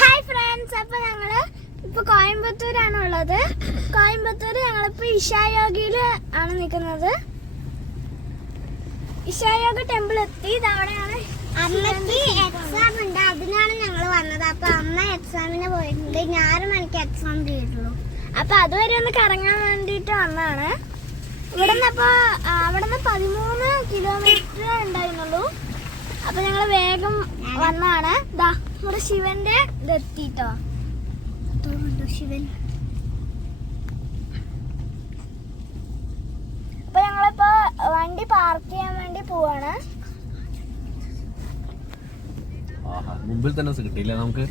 Hi friends, അപ്പൊ ഞങ്ങള് ഇപ്പൊ കോയമ്പത്തൂരാണുള്ളത്. കോയമ്പത്തൂർ ഞങ്ങളിപ്പോ ഇഷായോഗിയില് ആണ് നിൽക്കുന്നത്. ഇഷായോഗ ടെമ്പിൾ എത്തി. ഇതവിടെയാണ് അമ്മക്ക് എക്സാം ഉണ്ട്, അതിനാണ് ഞങ്ങൾ വന്നത്. അപ്പൊ അമ്മ എക്സാമിന് പോയിട്ടുണ്ട്. ഞാനും എനിക്ക് എക്സാം ചെയ്തിട്ടുള്ളൂ. അപ്പൊ അതുവരെ ഒന്ന് കറങ്ങാൻ വേണ്ടിട്ട് വന്നതാണ്. ഇവിടുന്ന് അപ്പൊ അവിടുന്ന് 13 കിലോമീറ്റർ ഉണ്ടായിരുന്നുള്ളൂ. അപ്പൊ ഞങ്ങള് വേഗം വന്നാണ്. നമ്മുടെ ശിവന്റെ ഇതെത്തിട്ടോ. ശിവൻ. അപ്പൊ ഞങ്ങളിപ്പോ വണ്ടി പാർക്ക് ചെയ്യാൻ വേണ്ടി പോവാണ്. മുമ്പിൽ തന്നെ കിട്ടിയില്ല നമുക്ക്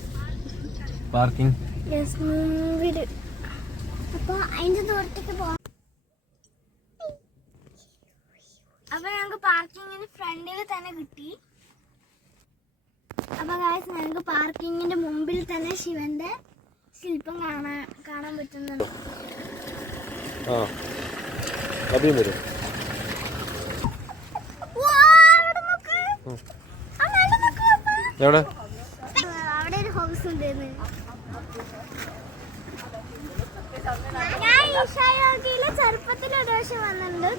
പാർക്കിംഗ്. മുമ്പില്. അപ്പൊ അതിന്റെ ദൂരത്തേക്ക് പോവാം. അപ്പൊ ഞങ്ങക്ക് പാർക്കിങ്ങിന് ഫ്രണ്ടിൽ തന്നെ കിട്ടി. അപ്പൊ ഗായ്സ്, ഞങ്ങൾക്ക് പാർക്കിങ്ങിന്റെ മുമ്പിൽ തന്നെ ശിവന്റെ ശില്പം കാണാൻ പറ്റുന്നുണ്ട്. അവിടെ ഒരു ഹൗസ് ഉണ്ടായിരുന്നു. ഞാൻ ഈശായോഗിയിലെ ചെറുപ്പത്തിൽ ഒരു പ്രാവശ്യം വന്നിട്ടുണ്ട്.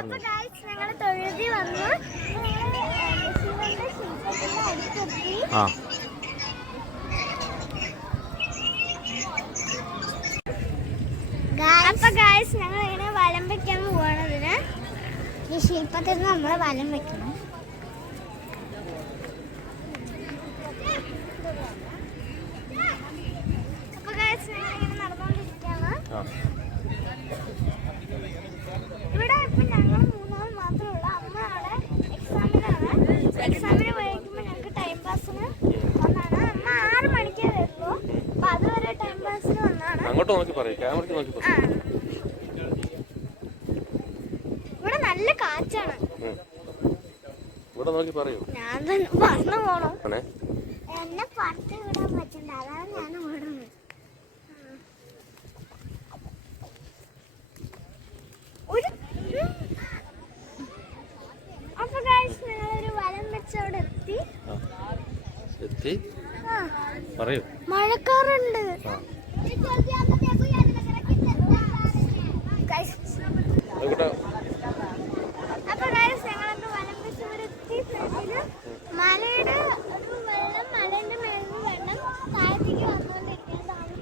അപ്പൊ ഗായ്സ്, ഞങ്ങള് തൊഴുതി വന്നു. ശിവന്റെ ശില്പത്തിന്റെ അടുത്തെത്തി. അപ്പൊ ഗായ്സ്, ഞങ്ങൾ ഇങ്ങനെ വലം വെക്കാൻ പോവാണ്. ഇതിന് ഈ ശില്പത്തിൽ നമ്മള് വലം വെക്കണം. അപ്പൊ ഗായ്സ്, ഞങ്ങൾ ഇങ്ങനെ നടന്നുകൊണ്ടിരിക്കുകയാണ്. ഇവിടെ ഇപ്പൊ ഞങ്ങൾ 3 ആൾ മാത്രമേ ഉള്ളൂ. അമ്മ അവിടെ എക്സാമിനാണ്. എക്സാമിന് പോയിരിക്കുമ്പോ ഞങ്ങൾക്ക് ടൈം പാസിന് വന്നാണ്. അമ്മ 6 മണിക്കേ വരുള്ളൂ. അപ്പൊ അതുവരെ ടൈം പാസിന് വന്നാണ്. ഇവിടെ നല്ല കാറ്റാണ്. ഞാൻ തന്നെ പറഞ്ഞു പോണോ? എന്നെ പുറത്ത് വിടാൻ പറ്റണ്ട, അതാണ് ഞാൻ ഓടുന്നത്. അപ്പൊ ഗൈസ്, ഞങ്ങളൊരു വലം വെച്ച് അവിടെ എത്തി. മഴക്കാറുണ്ട്. അപ്പൊ ഗൈസ്, ഞങ്ങളൊക്കെ വലം വെച്ച് ഇവിടെ എത്തി. ഫ്രണ്ടില് മലയുടെ ഒരു വെള്ളം, മലന്റെ മേലിൽ വെള്ളം താഴത്തേക്ക് വന്നുകൊണ്ടിരിക്കുന്നതാണ്.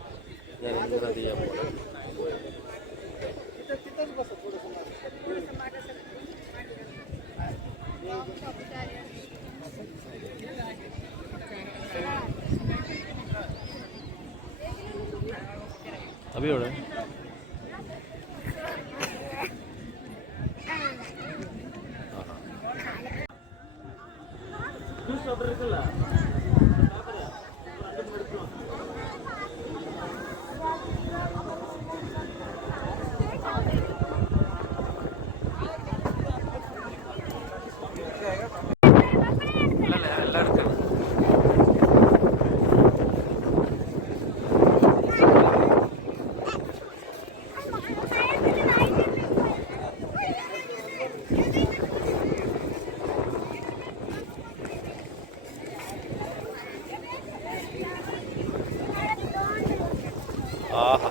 അഭിയോടെ ആഹാ.